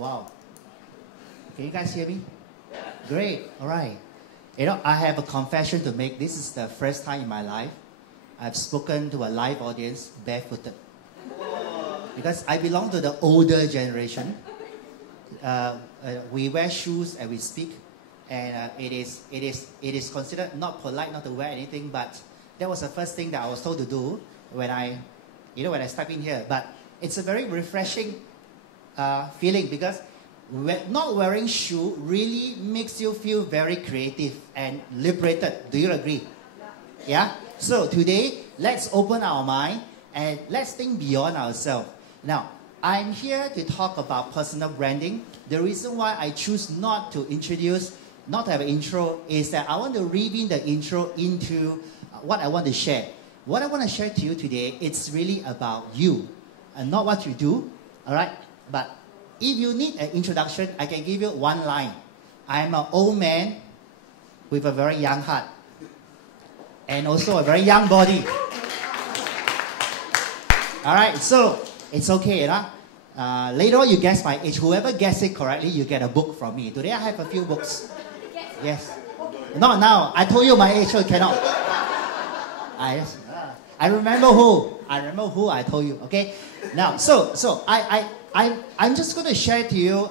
Wow. Can you guys hear me? Great. All right. You know, I have a confession to make. This is the first time in my life I've spoken to a live audience barefooted. Because I belong to the older generation. We wear shoes and we speak. And it is considered not polite not to wear anything, but that was the first thing that I was told to do when I step in here. But it's a very refreshing feeling because not wearing shoe really makes you feel very creative and liberated. Do you agree? Yeah? So today, let's open our mind and let's think beyond ourselves. Now, I'm here to talk about personal branding. The reason why I choose not to have an intro is that I want to reweave the intro into what I want to share. What I want to share to you today, it's really about you and not what you do, all right? But if you need an introduction, I can give you one line. I'm an old man with a very young heart and also a very young body. All right, so it's okay, huh? Later on, you guess my age. Whoever guesses it correctly, you get a book from me. Today, I have a few books. Yes. Not now. I told you my age, so you cannot. I remember who. I told you. Okay. Now, so I'm just going to share to you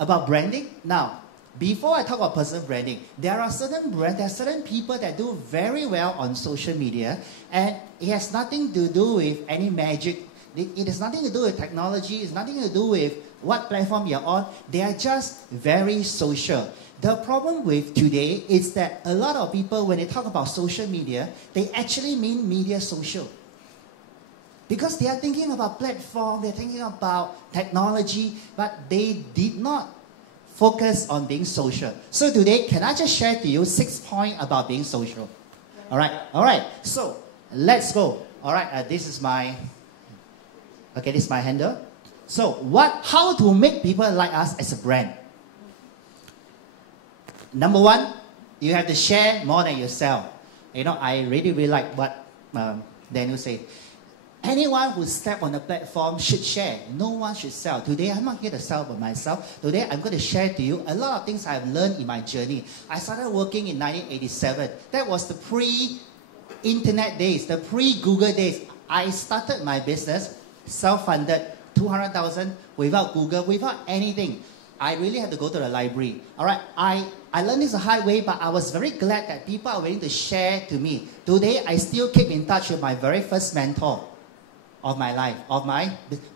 about branding. Now, before I talk about personal branding, there are certain people that do very well on social media, and it has nothing to do with any magic. It has nothing to do with technology. It's nothing to do with what platform you're on. They are just very social. The problem with today is that a lot of people, when they talk about social media, they actually mean media social. Because they are thinking about platform, they're thinking about technology, but they did not focus on being social. So today, can I just share to you 6 points about being social? All right. So let's go. All right, this is my handle. So how to make people like us as a brand? Number one, you have to share more than you sell. You know, I really like what Daniel said. Anyone who steps on the platform should share. No one should sell. Today, I'm not here to sell by myself. Today, I'm going to share to you a lot of things I've learned in my journey. I started working in 1987. That was the pre-internet days, the pre-Google days. I started my business, self-funded, 200,000, without Google, without anything. I really had to go to the library. All right, I learned this the hard way, but I was very glad that people are willing to share to me. Today, I still keep in touch with my very first mentor of my life.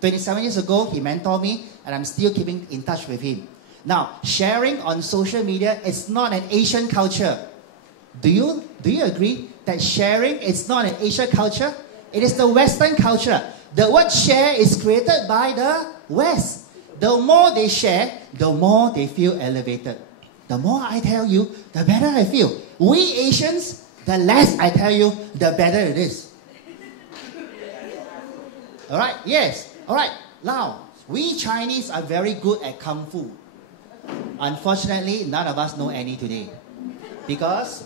27 years ago, he mentored me, and I'm still keeping in touch with him. Now, sharing on social media is not an Asian culture. Do you agree that sharing is not an Asian culture? It is the Western culture. The word share is created by the West. The more they share, the more they feel elevated. The more I tell you, the better I feel. We Asians, the less I tell you, the better it is. All right? Yes. All right. Now, we Chinese are very good at Kung Fu. Unfortunately, none of us know any today. Because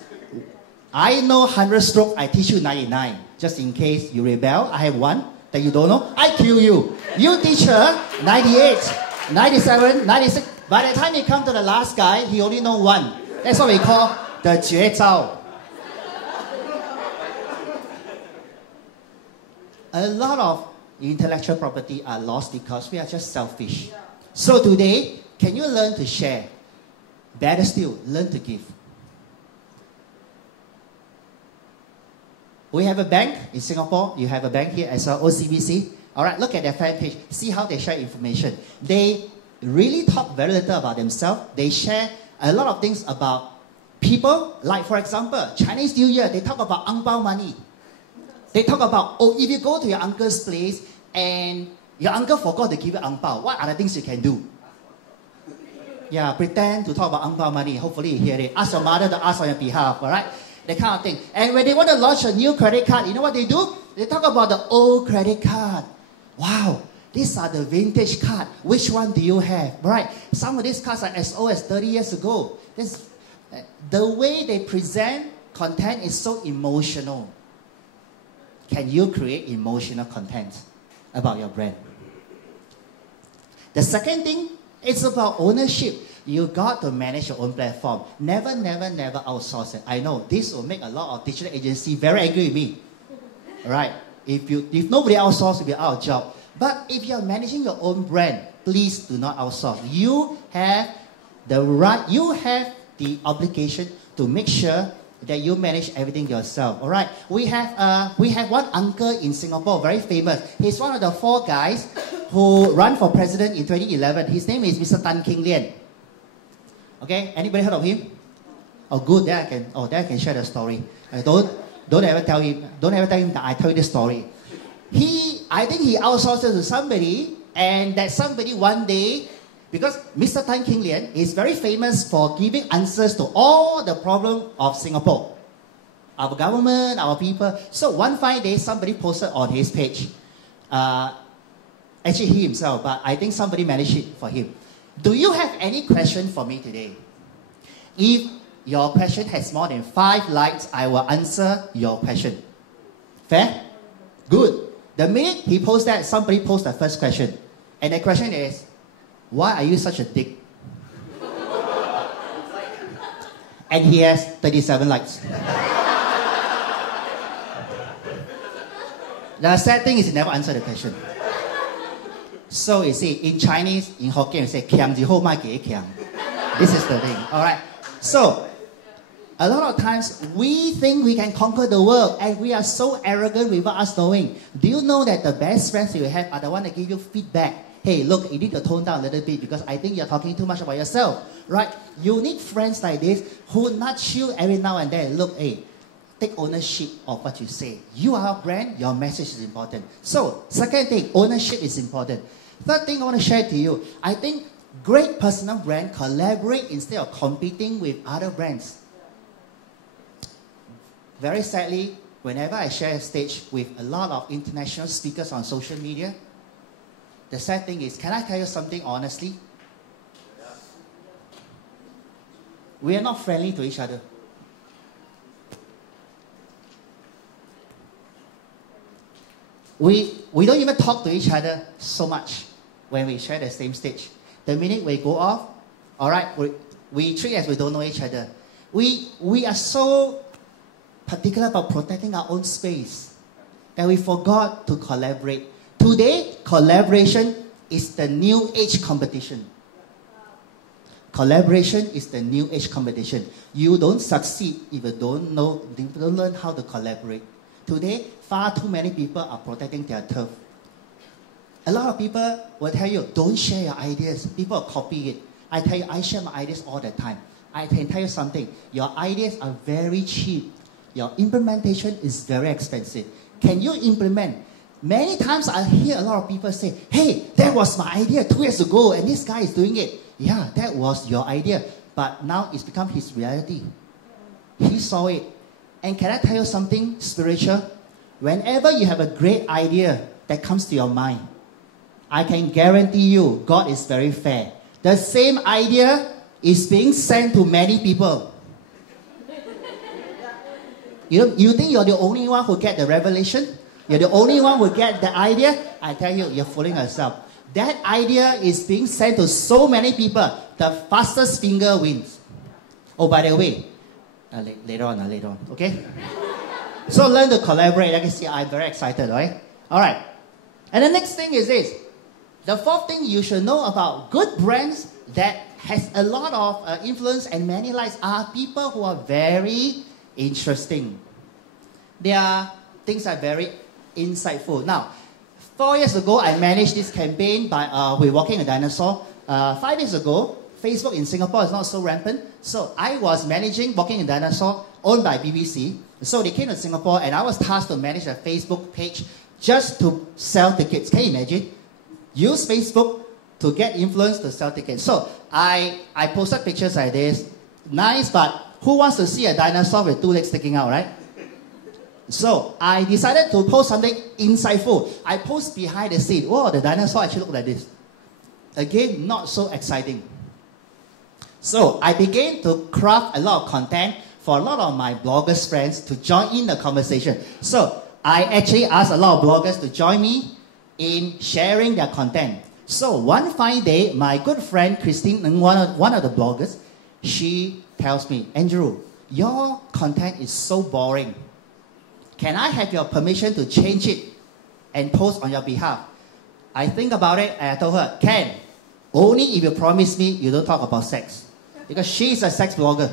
I know 100 strokes, I teach you 99. Just in case you rebel, I have one that you don't know. I kill you. You teach her 98, 97, 96. By the time you come to the last guy, he only know one. That's what we call the 绝招. A lot of intellectual property are lost because we are just selfish. So today, can you learn to share? Better still, learn to give. We have a bank in Singapore. You have a bank here as well, OCBC. All right, look at their fan page. See how they share information. They really talk very little about themselves. They share a lot of things about people. Like, for example, Chinese New Year, they talk about ang pao money. They talk about, if you go to your uncle's place and your uncle forgot to give you ang pao, what are the things you can do? Yeah, pretend to talk about ang pao money. Hopefully you hear it. Ask your mother to ask on your behalf, all right? That kind of thing. And when they want to launch a new credit card, you know what they do? They talk about the old credit card. Wow, these are the vintage cards. Which one do you have? Right? Some of these cards are as old as 30 years ago. The way they present content is so emotional. Can you create emotional content about your brand? The second thing, it's about ownership. You got to manage your own platform. Never, never, never outsource it. I know this will make a lot of digital agencies very angry with me. Right? If nobody outsources, you'll be out of job. But if you're managing your own brand, please do not outsource. You have the right, you have the obligation to make sure that you manage everything yourself. All right? We have one uncle in Singapore, very famous. He's one of the 4 guys who ran for president in 2011. His name is Mr. Tan King Lian. Okay, anybody heard of him? Oh, good. Then I can share the story. Don't ever tell him that I tell you the story. I think he outsourced it to somebody, and that somebody one day, because Mr. Tan King Lian is very famous for giving answers to all the problems of Singapore, our government, our people. So one fine day, somebody posted on his page. Actually, he himself, but I think somebody managed it for him. Do you have any question for me today? If your question has more than 5 likes, I will answer your question. Fair? Good. The minute he posts that, somebody posts the first question. And the question is, why are you such a dick? And he has 37 likes. The sad thing is he never answered the question. So you see, in Chinese, in Hokkien, you say, "Kiang ji ho mai ge kiang." This is the thing. All right. So, a lot of times, we think we can conquer the world, and we are so arrogant without us knowing. Do you know that the best friends you have are the ones that give you feedback? Hey, look, you need to tone down a little bit because I think you're talking too much about yourself. Right? You need friends like this who nudge you every now and then. Look, hey, take ownership of what you say. You are a brand, your message is important. So, second thing, ownership is important. Third thing I want to share to you, I think great personal brand collaborate instead of competing with other brands. Very sadly, whenever I share a stage with a lot of international speakers on social media, the sad thing is, can I tell you something honestly? We are not friendly to each other. We don't even talk to each other so much when we share the same stage. The minute we go off, all right, we treat as we don't know each other. We are so particular about protecting our own space that we forgot to collaborate. Today, collaboration is the new age competition. Collaboration is the new age competition. You don't succeed if you don't learn how to collaborate. Today, far too many people are protecting their turf. A lot of people will tell you, don't share your ideas. People will copy it. I tell you, I share my ideas all the time. I can tell you something. Your ideas are very cheap. Your implementation is very expensive. Can you implement? Many times I hear a lot of people say, hey, that was my idea 2 years ago and this guy is doing it. Yeah, that was your idea. But now it's become his reality. He saw it. And can I tell you something spiritual? Whenever you have a great idea that comes to your mind, I can guarantee you God is very fair. The same idea is being sent to many people. You think you're the only one who get the revelation? You're the only one who get the idea? I tell you, you're fooling yourself. That idea is being sent to so many people. The fastest finger wins. Oh, by the way, later on, okay? So learn to collaborate. Like you see, I'm very excited, right? All right. And the next thing is this. The fourth thing you should know about good brands that has a lot of influence and many likes are people who are very interesting. Their things are very insightful. Now, 4 years ago, I managed this campaign by We're Walking a Dinosaur. 5 years ago, Facebook in Singapore is not so rampant. So I was managing Walking a Dinosaur, owned by BBC. So they came to Singapore and I was tasked to manage a Facebook page just to sell tickets. Can you imagine? Use Facebook to get influence to sell tickets. So I posted pictures like this. Nice, but who wants to see a dinosaur with 2 legs sticking out, right? So I decided to post something insightful. I post behind the scene. Whoa, the dinosaur actually looked like this. Again, not so exciting. So I began to craft a lot of content for a lot of my bloggers friends to join in the conversation. So I actually asked a lot of bloggers to join me in sharing their content. So one fine day, my good friend Christine, one of the bloggers, she tells me, Andrew, your content is so boring. Can I have your permission to change it and post on your behalf? I think about it and I told her, can. Only if you promise me you don't talk about sex. Because she is a sex blogger.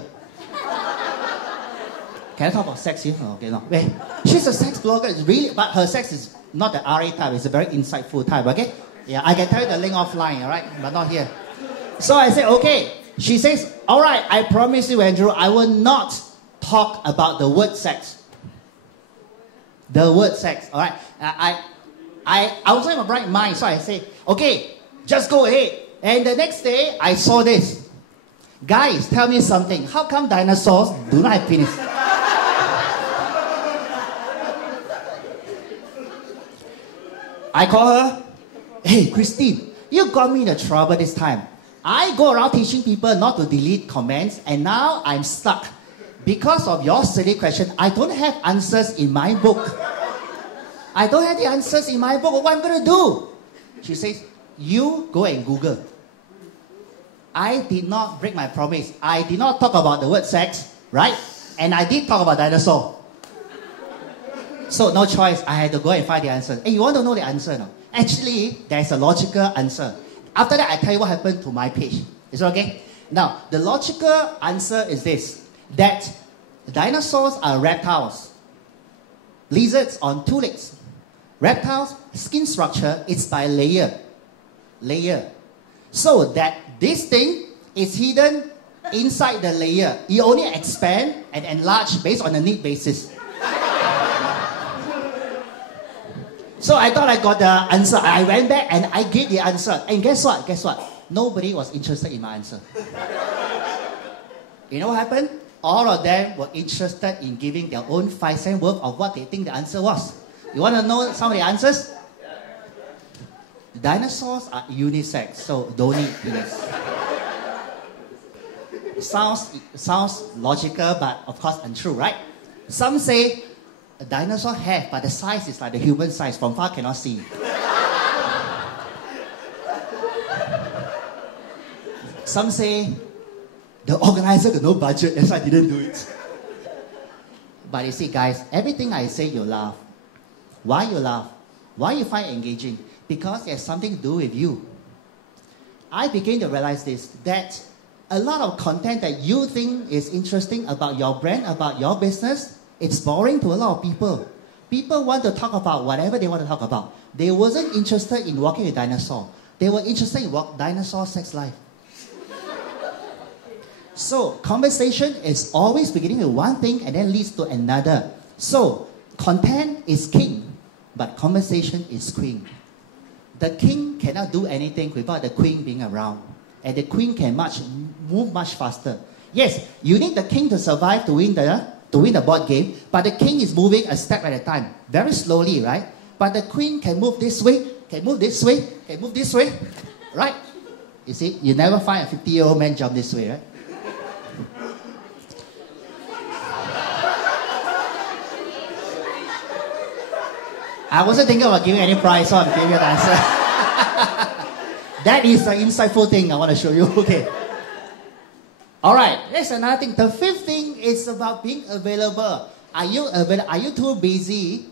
Can I talk about sex here? Oh, okay, no. Wait. She's a sex blogger, it's really, but her sex is not the RA type, it's a very insightful type, okay? Yeah, I can tell you the link offline, all right? But not here. So I said, okay. She says, all right, I promise you, Andrew, I will not talk about the word sex. The word sex, all right? I was in a bright mind, so I say, okay, just go ahead. And the next day, I saw this. Guys, tell me something. How come dinosaurs do not have penis? I call her, hey, Christine, you got me in trouble this time. I go around teaching people not to delete comments, and now I'm stuck. Because of your silly question, I don't have answers in my book. I don't have the answers in my book. What am I going to do? She says, you go and Google. I did not break my promise. I did not talk about the word sex, right? And I did talk about dinosaur. So no choice. I had to go and find the answer. Hey, you want to know the answer? No? Actually, there's a logical answer. After that, I tell you what happened to my page. Is it okay? Now, the logical answer is this. That dinosaurs are reptiles. Lizards on two legs. Reptiles, skin structure is by layer. So that this thing is hidden inside the layer. You only expand and enlarge based on a need basis. So I thought I got the answer. I went back and I gave the answer. And guess what? Nobody was interested in my answer. You know what happened? All of them were interested in giving their own 5 cents worth of what they think the answer was. You want to know some of the answers? Dinosaurs are unisex, so don't need penis. Sounds logical, but of course untrue, right? Some say a dinosaur have, but the size is like the human size. From far cannot see. Some say the organizer got no budget, that's why I didn't do it. But you see, guys, everything I say, you laugh. Why you laugh? Why you find it engaging? Because it has something to do with you. I began to realize this, that a lot of content that you think is interesting about your brand, about your business, it's boring to a lot of people. People want to talk about whatever they want to talk about. They wasn't interested in walking with dinosaur. They were interested in dinosaur sex life. So, conversation is always beginning with one thing and then leads to another. So, content is king, but conversation is queen. The king cannot do anything without the queen being around. And the queen can move much faster. Yes, you need the king to survive to win the board game, but the king is moving a step at a time, very slowly, right? But the queen can move this way, can move this way, can move this way, right? You see, you never find a 50-year-old man jump this way, right? I wasn't thinking about giving any prize, so I'm giving you the answer. That is the insightful thing I want to show you. Okay. All right. That's another thing. The fifth thing is about being available. Are you available? Are you too busy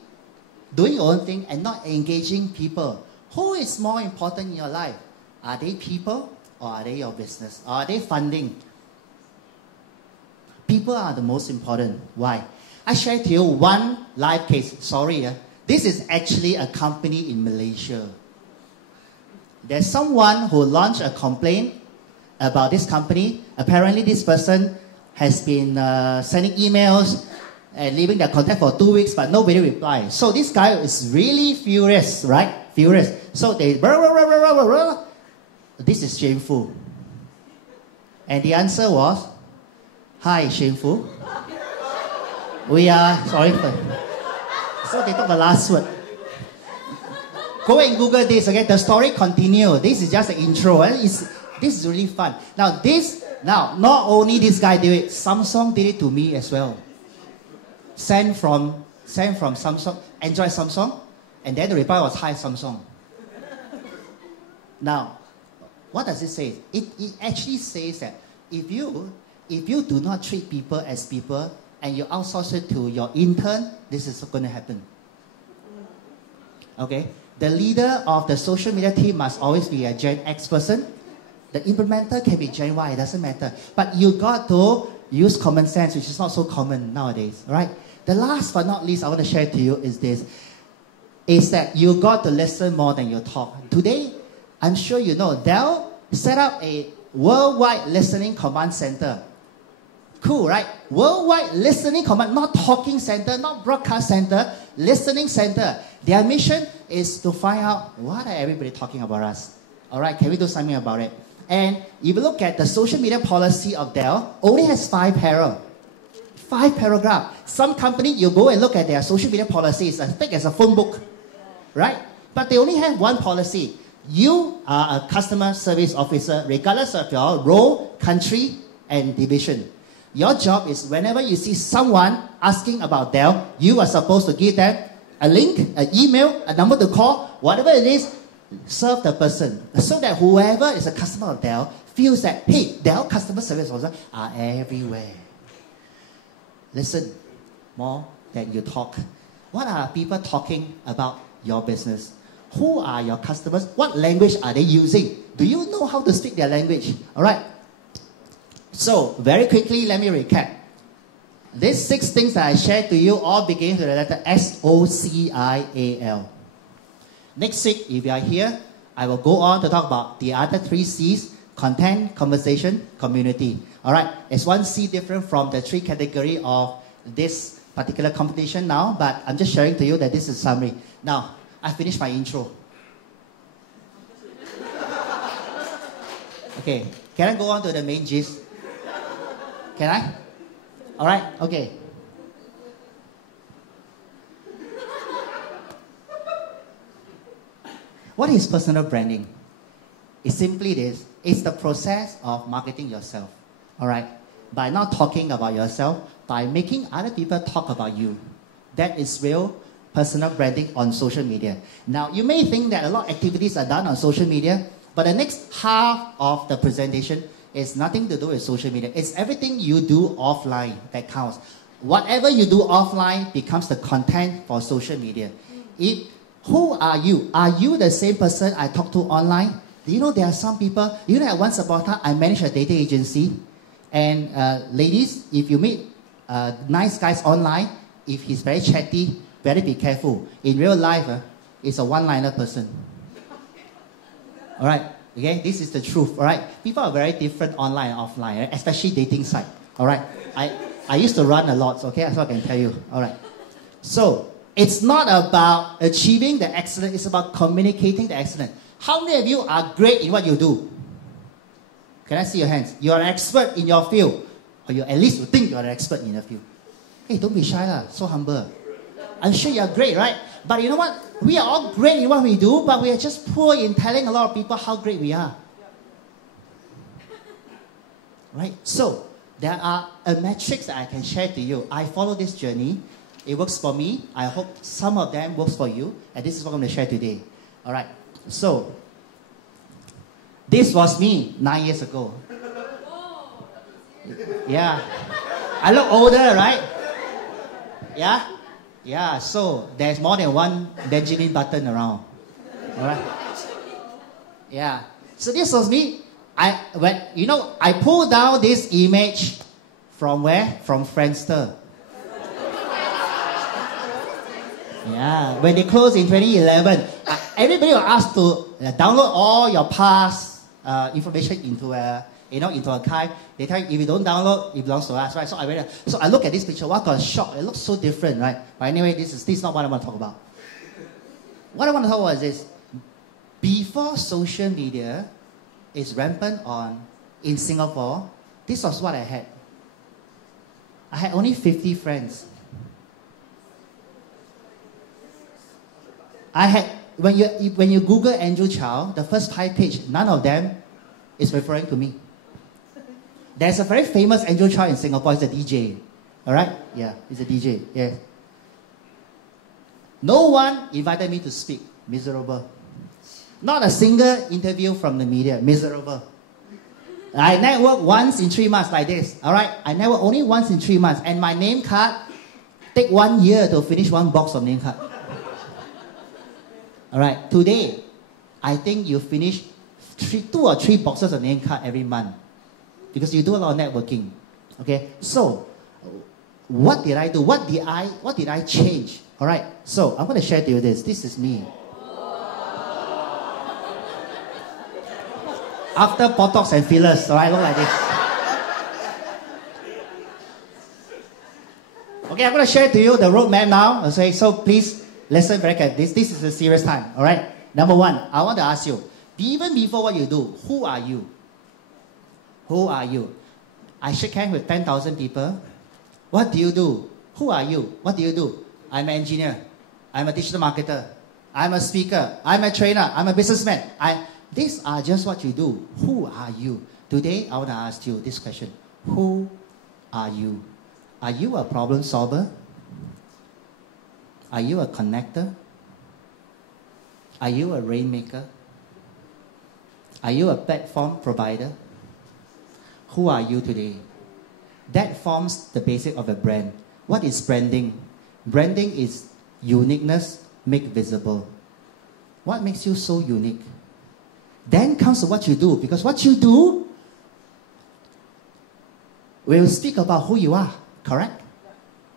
doing your own thing and not engaging people? Who is more important in your life? Are they people or are they your business? Or are they funding? People are the most important. Why? I share to you one live case. Sorry. This is actually a company in Malaysia. There's someone who launched a complaint about this company. Apparently, this person has been sending emails and leaving their contact for 2 weeks, but nobody replies. So this guy is really furious, right? Furious. So they, this is shameful. And the answer was, hi, shameful. We are, sorry. So they took the last word. Go and Google this, okay? The story continues. This is just the intro. This is really fun. Now, not only this guy did it, Samsung did it to me as well. Sent from Samsung, Android Samsung, and then the reply was, hi, Samsung. Now, what does it say? It actually says that if you do not treat people as people and you outsource it to your intern, this is going to happen. Okay? The leader of the social media team must always be a Gen X person. The implementer can be Gen Y, it doesn't matter. But you got to use common sense, which is not so common nowadays. Right? The last but not least I want to share to you is this. Is that you got to listen more than you talk. Today, I'm sure you know, Dell set up a worldwide listening command center. Cool, right? Worldwide listening command, not talking center, not broadcast center, listening center. Their mission is to find out what are everybody talking about us. All right, can we do something about it? And if you look at the social media policy of Dell, only has 5 paragraphs. 5 paragraphs. Some company, you go and look at their social media policy, it's as thick as a phone book. Right? But they only have one policy. You are a customer service officer, regardless of your role, country, and division. Your job is whenever you see someone asking about Dell, you are supposed to give them a link, an email, a number to call, whatever it is, serve the person. So that whoever is a customer of Dell feels that, hey, Dell customer service officers are everywhere. Listen more than you talk. What are people talking about your business? Who are your customers? What language are they using? Do you know how to speak their language? All right. So, very quickly, let me recap. These 6 things that I shared to you all begin with the letter SOCIAL. Next week, if you are here, I will go on to talk about the other 3 C's: content, conversation, community. All right. It's 1 C different from the 3 category of this particular competition now, but I'm just sharing to you that this is summary. Now, I finished my intro. Okay, can I go on to the main gist? Can I? All right, okay. What is personal branding? It's simply this. It's the process of marketing yourself. All right? By not talking about yourself, by making other people talk about you. That is real personal branding on social media. Now, you may think that a lot of activities are done on social media, but the next half of the presentation is nothing to do with social media. It's everything you do offline that counts. Whatever you do offline becomes the content for social media. Who are you? Are you the same person I talk to online? Do you know there are some people, you know that once upon a time I managed a dating agency, and ladies, if you meet nice guys online, if he's very chatty, better be careful. In real life, it's a one-liner person. All right, okay, this is the truth. All right, people are very different online and offline, right? Especially dating site. All right, I used to run a lot, okay, that's what I can tell you. All right, so it's not about achieving the excellence, it's about communicating the excellence. How many of you are great in what you do? Can I see your hands? You're an expert in your field, or you at least you think you're an expert in your field. Hey, don't be shy lah, so humble. I'm sure you're great, right? But you know what? We are all great in what we do, but we are just poor in telling a lot of people how great we are. Right? So, there are a metrics that I can share to you. I follow this journey. It works for me. I hope some of them works for you. And this is what I'm going to share today. All right. So, this was me 9 years ago. Yeah. I look older, right? Yeah? Yeah, so there's more than one Benjamin Button around. All right? Yeah. So this was me. I pulled down this image from where? From Friendster. Yeah, when they closed in 2011, everybody was asked to download all your past information into a archive. They tell you if you don't download, it belongs to us, right? So I look at this picture. What got shocked? It looks so different, right? But anyway, this is not what I want to talk about. What I want to talk about is this: before social media is rampant in Singapore, this was what I had. I had only 50 friends. I had when you Google Andrew Chow, the first 5 pages, none of them is referring to me. There's a very famous Andrew Chow in Singapore. He's a DJ. All right? Yeah, he's a DJ. Yeah. No one invited me to speak. Miserable. Not a single interview from the media. Miserable. I network once in 3 months like this. All right? I network only once in 3 months. And my name card take 1 year to finish 1 box of name card. All right? Today, I think you finish 2 or 3 boxes of name card every month. Because you do a lot of networking. Okay? So, what did I do? What did I change? All right? So, I'm going to share to you this. This is me. After Botox and fillers, all right, look like this. Okay, I'm going to share to you the roadmap now. Okay, so please listen very carefully. This is a serious time, all right? Number 1, I want to ask you, even before what you do, who are you? Who are you? I shake hands with 10,000 people. What do you do? Who are you? What do you do? I'm an engineer. I'm a digital marketer. I'm a speaker. I'm a trainer. I'm a businessman. These are just what you do. Who are you? Today, I want to ask you this question. Who are you? Are you a problem solver? Are you a connector? Are you a rainmaker? Are you a platform provider? Who are you today? That forms the basic of a brand. What is branding? Branding is uniqueness made visible. What makes you so unique? Then comes to what you do, because what you do will speak about who you are, correct?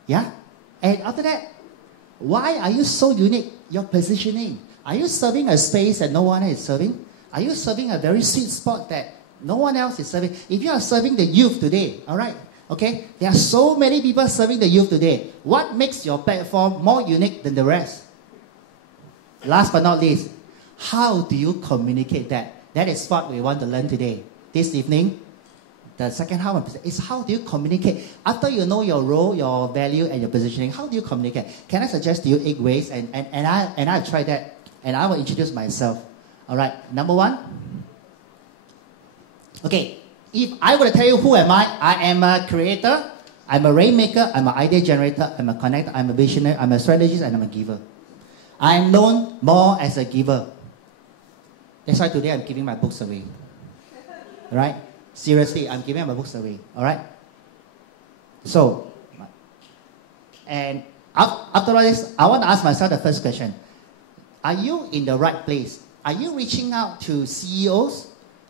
Yeah? And after that, why are you so unique? Your positioning. Are you serving a space that no one else is serving? Are you serving a very sweet spot that no one else is serving? If you are serving the youth today, all right, okay, there are so many people serving the youth today. What makes your platform more unique than the rest? Last but not least, how do you communicate that? That is what we want to learn today. This evening, the second half is how do you communicate? After you know your role, your value, and your positioning, how do you communicate? Can I suggest to you 8 ways? And I've tried that. And I will introduce myself. All right, number 1. Okay, if I were to tell you who am I am a creator, I'm a rainmaker, I'm an idea generator, I'm a connector, I'm a visionary, I'm a strategist, and I'm a giver. I am known more as a giver. That's why today I'm giving my books away. All right? Seriously, I'm giving my books away. All right? So, and after all this, I want to ask myself the first question. Are you in the right place? Are you reaching out to CEOs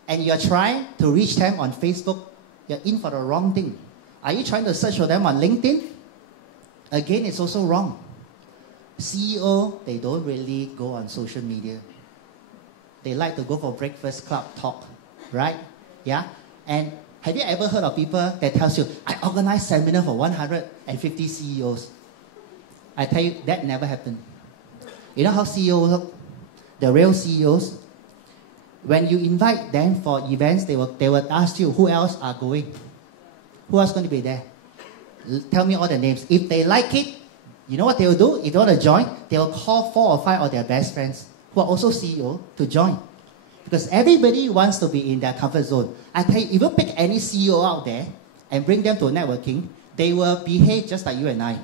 and you're trying to reach them on Facebook? You're in for the wrong thing. Are you trying to search for them on LinkedIn? Again, it's also wrong. CEO, they don't really go on social media. They like to go for breakfast club talk, right? Yeah? And have you ever heard of people that tells you, I organize seminar for 150 CEOs? I tell you, that never happened. You know how CEOs look? The real CEOs, when you invite them for events, they will ask you, who else are going? Who else is going to be there? Tell me all the names. If they like it, you know what they will do? If they want to join, they will call 4 or 5 of their best friends who are also CEO to join. Because everybody wants to be in their comfort zone. I tell you, if you pick any CEO out there and bring them to networking, they will behave just like you and I.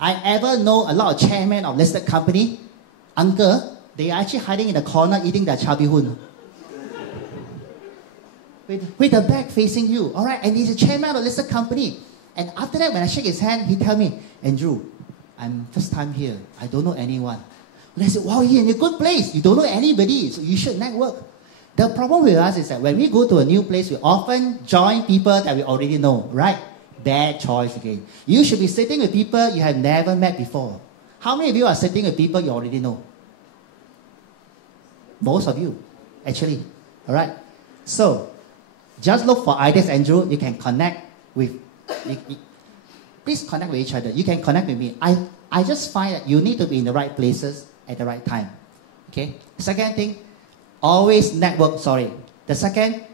I ever know a lot of chairmen of listed company, uncle, they are actually hiding in the corner eating their char bee hoon. With the back facing you, all right? And he's a chairman of a listed company. And after that, when I shake his hand, he tell me, Andrew, I'm first time here. I don't know anyone. And I said, wow, you're in a good place. You don't know anybody, so you should network. The problem with us is that when we go to a new place, we often join people that we already know, right? Bad choice again. You should be sitting with people you have never met before. How many of you are sitting with people you already know? Most of you, actually. All right? So, just look for ideas, Andrew. You can connect with... please connect with each other. You can connect with me. I just find that you need to be in the right places at the right time. Okay? Second thing, always network. Sorry. The second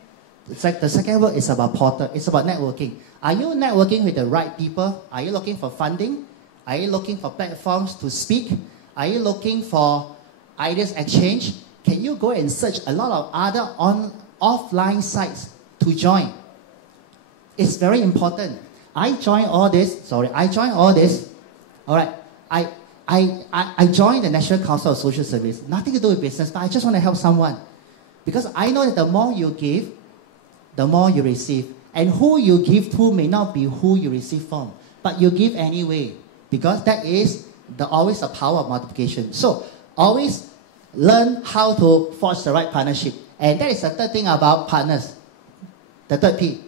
word is about portal. It's about networking. Are you networking with the right people? Are you looking for funding? Are you looking for platforms to speak? Are you looking for ideas exchange? Can you go and search a lot of other offline sites to join? It's very important. I joined all this. All right. I I joined the National Council of Social Service. Nothing to do with business, but I just want to help someone. Because I know that the more you give, the more you receive. And who you give to may not be who you receive from. But you give anyway. Because that is always the power of multiplication. So always learn how to forge the right partnership. And that is the third thing about partners. The third P.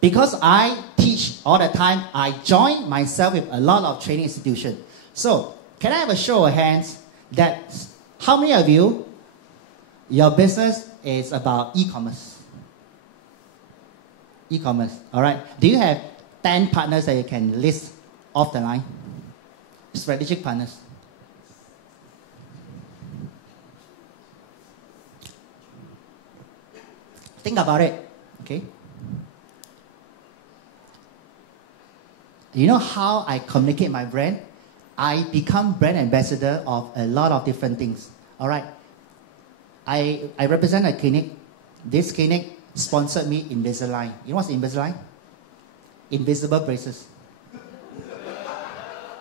Because I teach all the time, I join myself with a lot of training institutions. So, can I have a show of hands that how many of you, your business is about e-commerce? E-commerce, all right. Do you have 10 partners that you can list off the line? Strategic partners. Think about it, okay? You know how I communicate my brand? I become brand ambassador of a lot of different things. All right. I represent a clinic. This clinic sponsored me Invisalign. You know what's Invisalign? Invisible braces.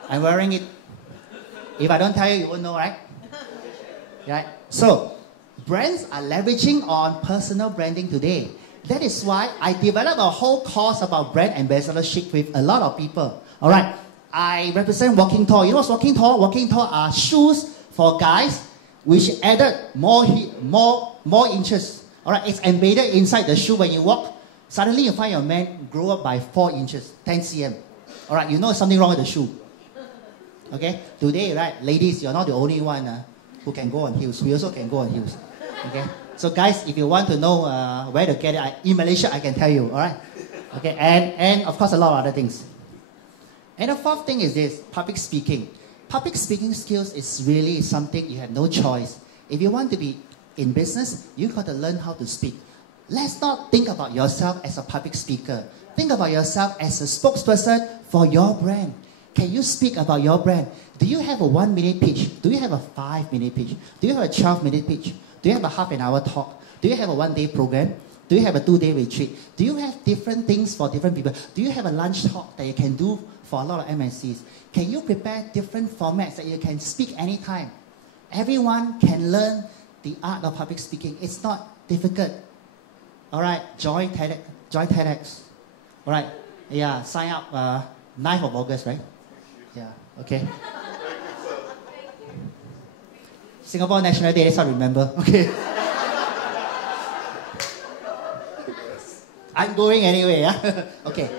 I'm wearing it. If I don't tell you, you won't know, right? Right? So, brands are leveraging on personal branding today. That is why I developed a whole course about brand ambassadorship with a lot of people. All right. I represent Walking Tall. You know what's Walking Tall? Walking Tall are shoes for guys which added more inches. All right. It's embedded inside the shoe when you walk. Suddenly you find your man grow up by 4 inches, 10 cm. All right. You know something wrong with the shoe. Okay. Today, right, ladies, you're not the only one who can go on heels. We also can go on heels. Okay. So guys, if you want to know where to get it, in Malaysia, I can tell you, all right? Okay, and of course, a lot of other things. And the fourth thing is this, public speaking. Public speaking skills is really something you have no choice. If you want to be in business, you got to learn how to speak. Let's not think about yourself as a public speaker. Think about yourself as a spokesperson for your brand. Can you speak about your brand? Do you have a 1-minute pitch? Do you have a 5-minute pitch? Do you have a 12-minute pitch? Do you have a half-an-hour talk? Do you have a 1-day program? Do you have a 2-day retreat? Do you have different things for different people? Do you have a lunch talk that you can do for a lot of MNCs? Can you prepare different formats that you can speak anytime? Everyone can learn the art of public speaking. It's not difficult. All right, join TEDx. All right, yeah, sign up 9th of August, right? Yeah, okay. Singapore National Day, that's what I remember. Okay. I'm going anyway, yeah? Okay.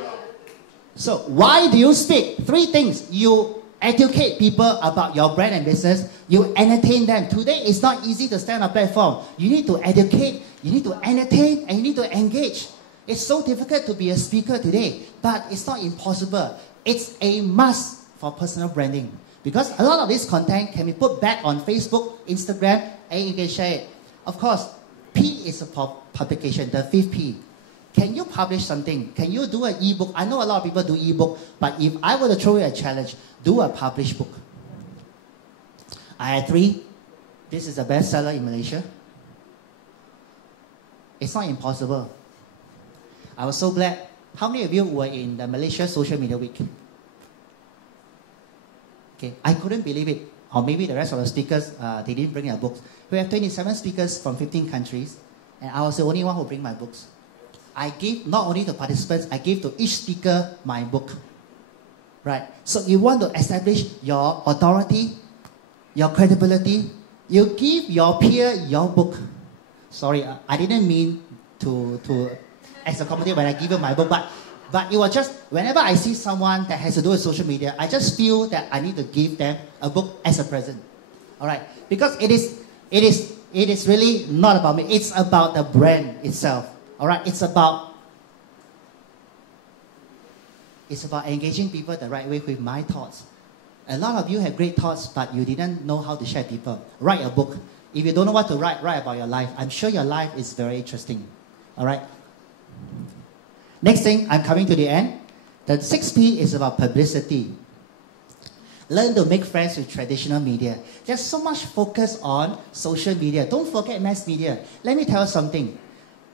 So, why do you speak? 3 things. You educate people about your brand and business. You entertain them. Today, it's not easy to stand on a platform. You need to educate, you need to entertain, and you need to engage. It's so difficult to be a speaker today, but it's not impossible. It's a must for personal branding. Because a lot of this content can be put back on Facebook, Instagram, and you can share it. Of course, P is a publication, the 5th P. Can you publish something? Can you do an e-book? I know a lot of people do e-book, but if I were to throw you a challenge, do a published book. I had 3. This is a bestseller in Malaysia. It's not impossible. I was so glad. How many of you were in the Malaysia Social Media Week? Okay, I couldn't believe it. Or maybe the rest of the speakers, they didn't bring their books. We have 27 speakers from 15 countries, and I was the only one who bring my books. I gave not only to participants, I gave to each speaker my book. Right? So you want to establish your authority, your credibility, you give your peer your book. Sorry, I didn't mean to as a comedy when I give you my book, but it was just, whenever I see someone that has to do with social media, I just feel that I need to give them a book as a present. All right? Because it is really not about me. It's about the brand itself. All right? It's about engaging people the right way with my thoughts. A lot of you have great thoughts, but you didn't know how to share people. Write a book. If you don't know what to write about your life. I'm sure your life is very interesting. All right? Next thing, I'm coming to the end. The 6th P is about publicity. Learn to make friends with traditional media. There's so much focus on social media. Don't forget mass media. Let me tell you something.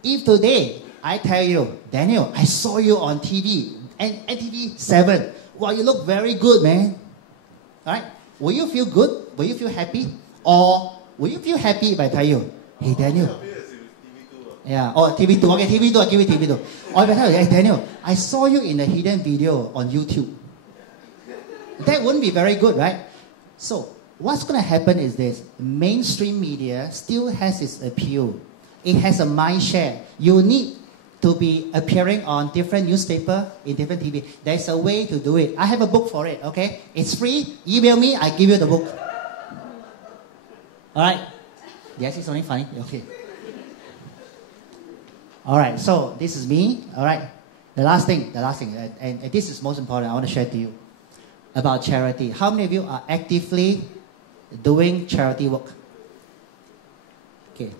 If today I tell you, Daniel, I saw you on TV, and NTV 7, wow, you look very good, man. All right? Will you feel good? Will you feel happy? Or will you feel happy if I tell you, hey, Daniel. Yeah, or TV2. Okay, TV2, I'll give you TV2. Or if I tell you, hey, Daniel, I saw you in a hidden video on YouTube. That wouldn't be very good, right? So, what's going to happen is this. Mainstream media still has its appeal. It has a mind share. You need to be appearing on different newspaper, in different TV. There's a way to do it. I have a book for it, okay? It's free. Email me, I give you the book. All right? Yes, it's only funny. Okay. All right, so this is me. All right. The last thing, and this is most important, I want to share to you about charity. How many of you are actively doing charity work? Okay.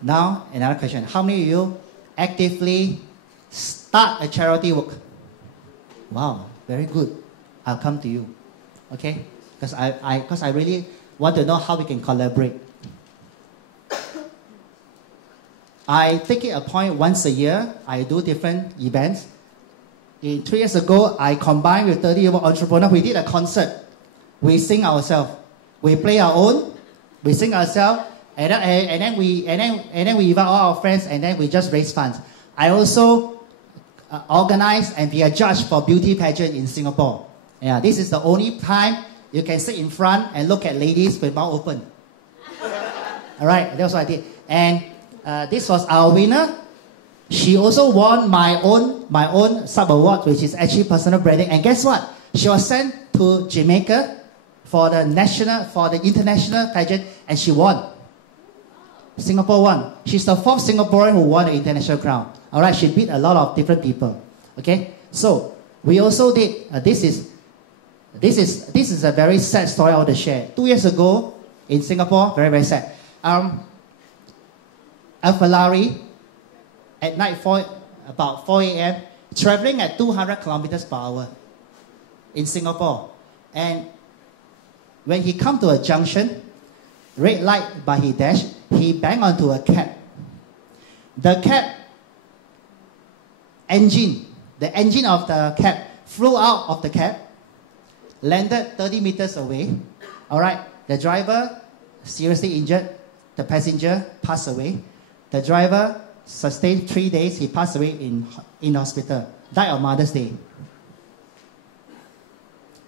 Now, another question. How many of you actively start a charity work? Wow, very good. I'll come to you. Okay? Because I really want to know how we can collaborate. I take it a point once a year. I do different events. 3 years ago, I combined with 30-year-old entrepreneurs. We did a concert. We sing ourselves. We play our own. We sing ourselves. And then we invite all our friends, and then we just raise funds. I also organize and be a judge for beauty pageant in Singapore. Yeah, this is the only time you can sit in front and look at ladies with mouth open. All right, that's what I did. And this was our winner. She also won my own sub-award, which is actually personal branding. And guess what? She was sent to Jamaica for the international pageant, and she won. Singapore won. She's the 4th Singaporean who won the international crown. All right, she beat a lot of different people. Okay, so we also did. This is a very sad story I want to share. 2 years ago in Singapore, very very sad. A Ferrari at night about 4 a.m. traveling at 200 kilometers per hour in Singapore, and when he come to a junction, red light, but he dashed. He banged onto a cab. The cab engine, the engine of the cab flew out of the cab, landed 30 meters away. All right, the driver seriously injured. The passenger passed away. The driver sustained 3 days. He passed away in hospital. Died on Mother's Day.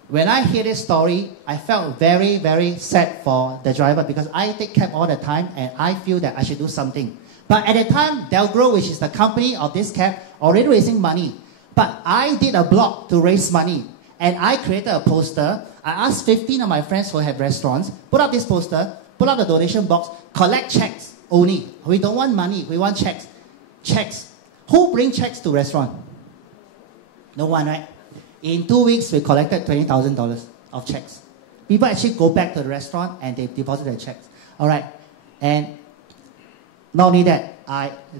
When I hear this story, I felt very, very sad for the driver because I take cab all the time and I feel that I should do something. But at the time, Delgro, which is the company of this cab, already raising money. But I did a blog to raise money and I created a poster. I asked 15 of my friends who have restaurants, put up this poster, put up the donation box, collect checks only. We don't want money, we want checks. Checks. Who bring checks to restaurant? No one, right? In 2 weeks, we collected $20,000 of checks. People actually go back to the restaurant and they deposit their checks. All right, and not only that,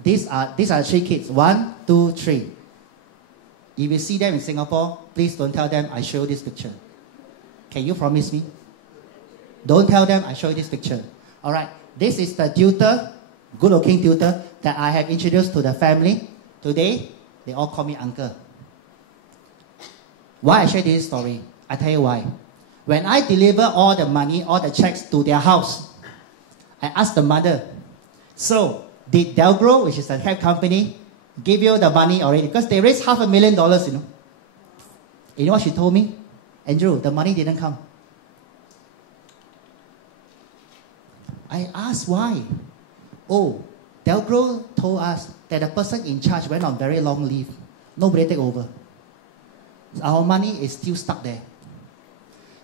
these are 3 kids. 1, 2, 3. If you see them in Singapore, please don't tell them I show you this picture. Can you promise me? Don't tell them I show you this picture. All right, this is the tutor, good-looking tutor that I have introduced to the family. Today, they all call me uncle. Why I share this story? I tell you why. When I deliver all the money, all the checks to their house, I asked the mother, so did Delgro, which is the cab company, give you the money already? Because they raised $500,000, you know. You know what she told me? Andrew, the money didn't come. I asked why. Oh, Delgro told us that the person in charge went on very long leave. Nobody take over. Our money is still stuck there.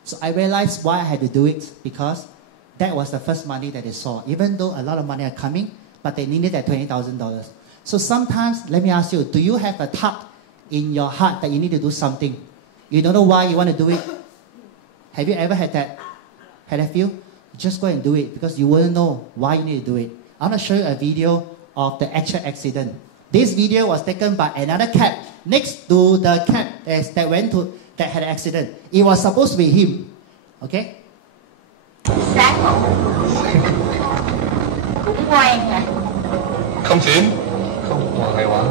So I realized why I had to do it, because that was the first money that they saw. Even though a lot of money are coming, but they needed that $20,000. So sometimes, let me ask you, do you have a tug in your heart that you need to do something? You don't know why you want to do it? Have you ever had that feel? Just go and do it because you wouldn't know why you need to do it. I want to show you a video of the actual accident. This video was taken by another cab next to the cab that had an accident. It was supposed to be him. Okay? Cũng ngoan hả? Không xỉn. Không, ngoài hay quá.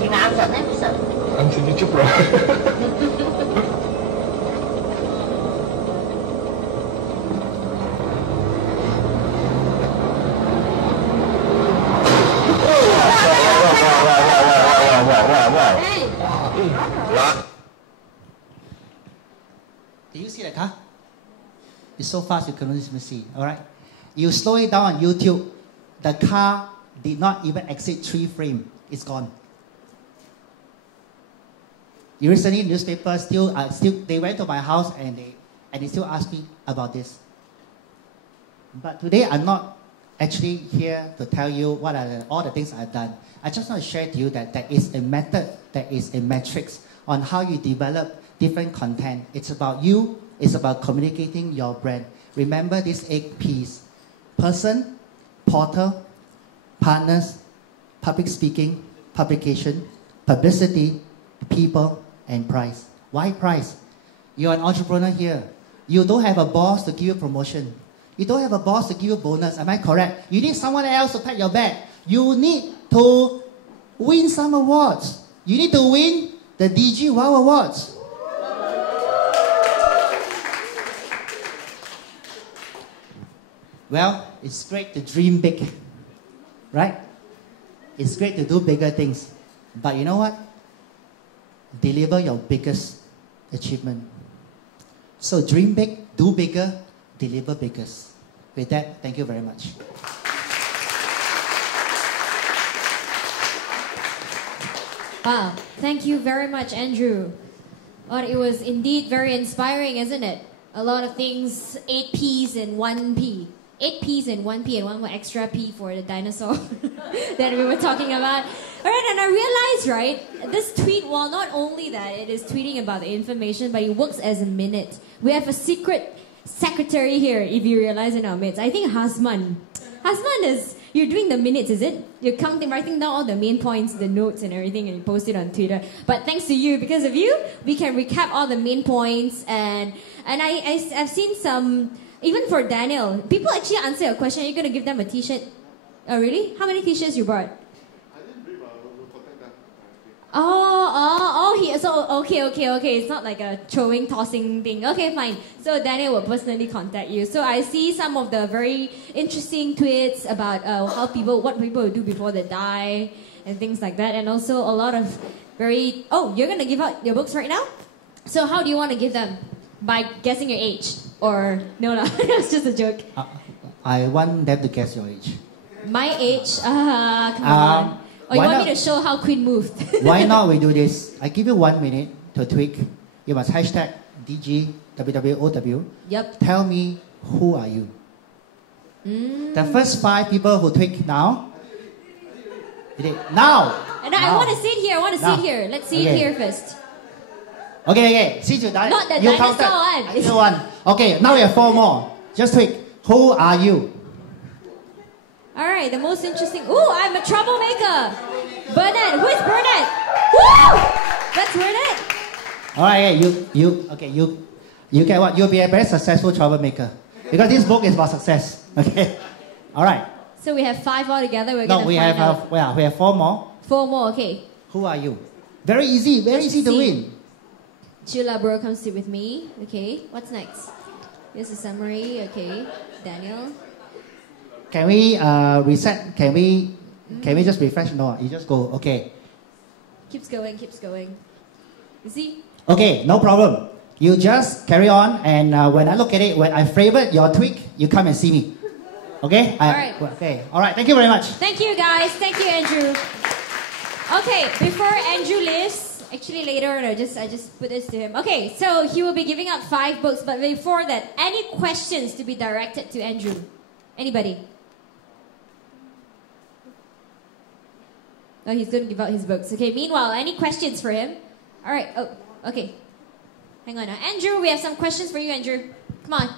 Chừng nào anh sợ thấy sợ. Ang sini Chopra. Do you see the car? It's so fast you couldn't even see. All right. You slow it down on YouTube. The car did not even exceed 3 frames. It's gone. You recently newspaper still they went to my house and they still ask me about this. But today I'm not actually here to tell you what are all the things I've done. I just want to share to you that there is a method, there is a matrix on how you develop different content. It's about you. It's about communicating your brand. Remember these 8 P's: person, portal, partners, public speaking, publication, publicity, people, and price. Why price? You're an entrepreneur here. You don't have a boss to give you promotion. You don't have a boss to give you bonus. Am I correct? You need someone else to pat your back. You need to win some awards. You need to win the DiGi WWWOW Awards. Well, it's great to dream big, right? It's great to do bigger things. But you know what? Deliver your biggest achievement. So dream big, do bigger, deliver bigger. With that, thank you very much. Wow, thank you very much, Andrew. Well, it was indeed very inspiring, isn't it? A lot of things, 8 P's and 1 P. 8 P's and 1 P and one more extra P for the dinosaur that we were talking about. All right, and I realized, right, this tweet, while not only that it is tweeting about the information, but it works as a minute. We have a secret secretary here, if you realize, in our midst. I think Hasman. Hasman is, you're doing the minutes, is it? You're counting, writing down all the main points, the notes and everything, and you post it on Twitter. But thanks to you, because of you, we can recap all the main points. And I've seen some... Even for Daniel, people actually answer a question. Are you going to give them a t-shirt? Oh, really? How many t-shirts you brought? I didn't bring, but we'll protect them. Okay. It's not like a throwing, tossing thing. Okay, fine. So Daniel will personally contact you. So I see some of the very interesting tweets about what people do before they die and things like that. And also a lot of very... Oh, you're going to give out your books right now? So how do you want to give them? By guessing your age? Or no, it's just a joke. I want them to guess your age. My age? Come on. Or you want me to show how Queen moved? Why not we do this? I give you 1 minute to tweak. You must hashtag DiGi WWWOW. Yep. Tell me, who are you? The first 5 people who tweak now. Now! And I want to see it here. Let's see it here first. Okay. See you, not the you dinosaur one. One. Okay, now we have 4 more. Just tweak. Who are you? Alright, the most interesting. Ooh, I'm a troublemaker. Bernard. Who is Bernard? Woo! That's Bernard. Alright, you get what? You'll be a very successful troublemaker. Because this book is about success. Okay? Alright. So we have 5 altogether. We have 4 more. 4 more, okay. Who are you? Very easy to win. Chilla bro, come sit with me. Okay, what's next? Here's a summary. Okay, Daniel. Can we reset? Can we just refresh? No, you just go. Okay. Keeps going. You see? Okay, no problem. You just carry on, and when I look at it, when I favorite your tweak, you come and see me. Okay? All right. Okay. All right. Thank you very much. Thank you, guys. Thank you, Andrew. Okay, before Andrew leaves. Actually, later I just put this to him. Okay, so he will be giving out 5 books, but before that, any questions to be directed to Andrew? Anybody? Oh, he's going to give out his books. Okay, meanwhile, any questions for him? All right, oh, okay. Hang on now. Andrew, we have some questions for you, Andrew. Come on.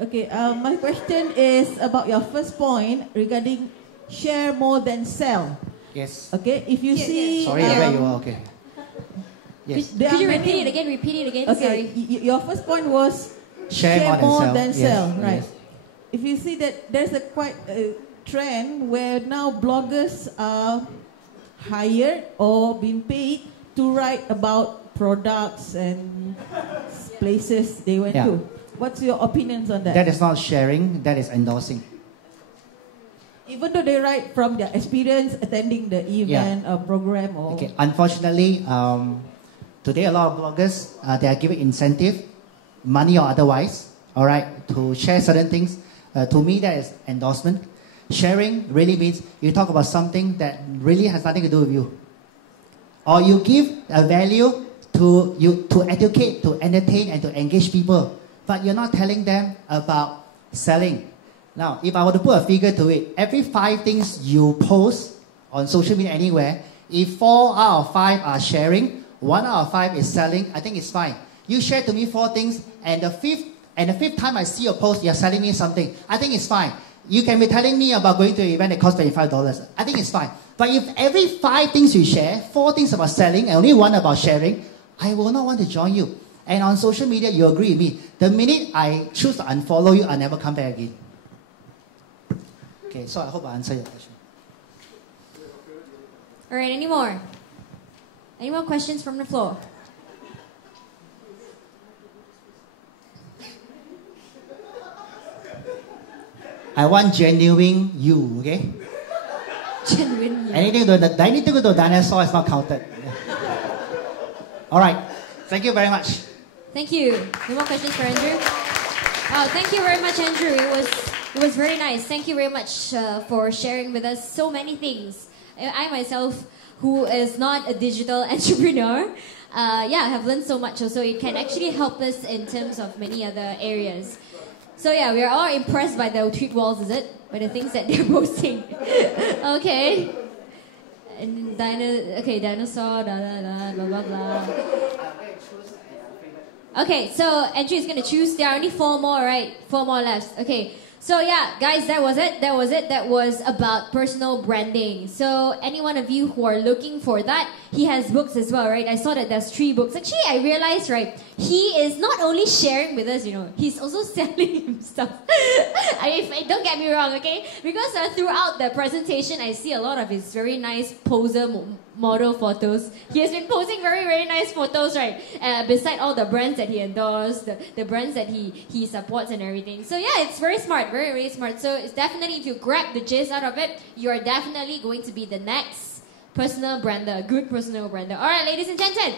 Okay, my question is about your first point regarding share more than sell. Yes. Okay, if you see... Sorry, where you are, okay. Yes. Could you repeat it again? Okay, Sorry. Your first point was share more than sell, yes. right? Yes. If you see that there's a quite trend where now bloggers are hired or been paid to write about products and places they went to. What's your opinions on that? That is not sharing, that is endorsing. Even though they write from their experience attending the event or program or... Okay, unfortunately, today a lot of bloggers, they are giving incentive, money or otherwise, all right, to share certain things. To me, that is endorsement. Sharing really means you talk about something that really has nothing to do with you. Or you give a value to educate, to entertain, and to engage people. But you're not telling them about selling. Now, if I were to put a figure to it, every 5 things you post on social media anywhere, if 4 out of 5 are sharing, 1 out of 5 is selling, I think it's fine. You share to me 4 things, and the fifth time I see your post, you're selling me something. I think it's fine. You can be telling me about going to an event that costs $25. I think it's fine. But if every 5 things you share, 4 things about selling, and only 1 about sharing, I will not want to join you. And on social media, you agree with me. The minute I choose to unfollow you, I'll never come back again. Okay, so I hope I answered your question. All right, any more? Any more questions from the floor? I want genuine you, okay? Genuine you. Anything to do dinosaur is not counted. All right, thank you very much. Thank you. No more questions for Andrew? Oh, thank you very much, Andrew. It was very nice. Thank you very much for sharing with us so many things. I myself, who is not a digital entrepreneur, have learned so much. Also, it can actually help us in terms of many other areas. So yeah, we are all impressed by the tweet walls, is it? By the things that they're posting. Okay. And dinosaur, blah blah blah. Okay, so Andrew is going to choose. There are only 4 more, right? 4 more left. Okay, so yeah, guys, that was it. That was about personal branding. So any one of you who are looking for that, he has books as well, right? I saw that there's 3 books. Actually, I realized, right, he is not only sharing with us, he's also selling him stuff. Don't get me wrong, okay? Because throughout the presentation, I see a lot of his very nice poser model photos. He has been posting very, very nice photos, right? Beside all the brands that he endorsed, the brands that he supports and everything. So yeah, it's very smart, very, very smart. So it's definitely, if you grab the gist out of it, you are definitely going to be the next personal brander, good personal brander. All right, ladies and gentlemen,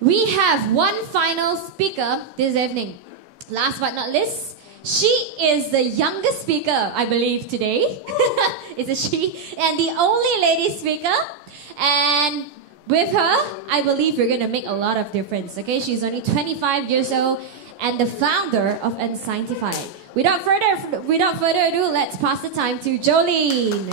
we have one final speaker this evening. Last but not least, she is the youngest speaker, I believe, today. It's a she. And the only lady speaker. And with her, I believe you're going to make a lot of difference. Okay, she's only 25 years old and the founder of Unscientified. Without further ado, let's pass the time to Jolene.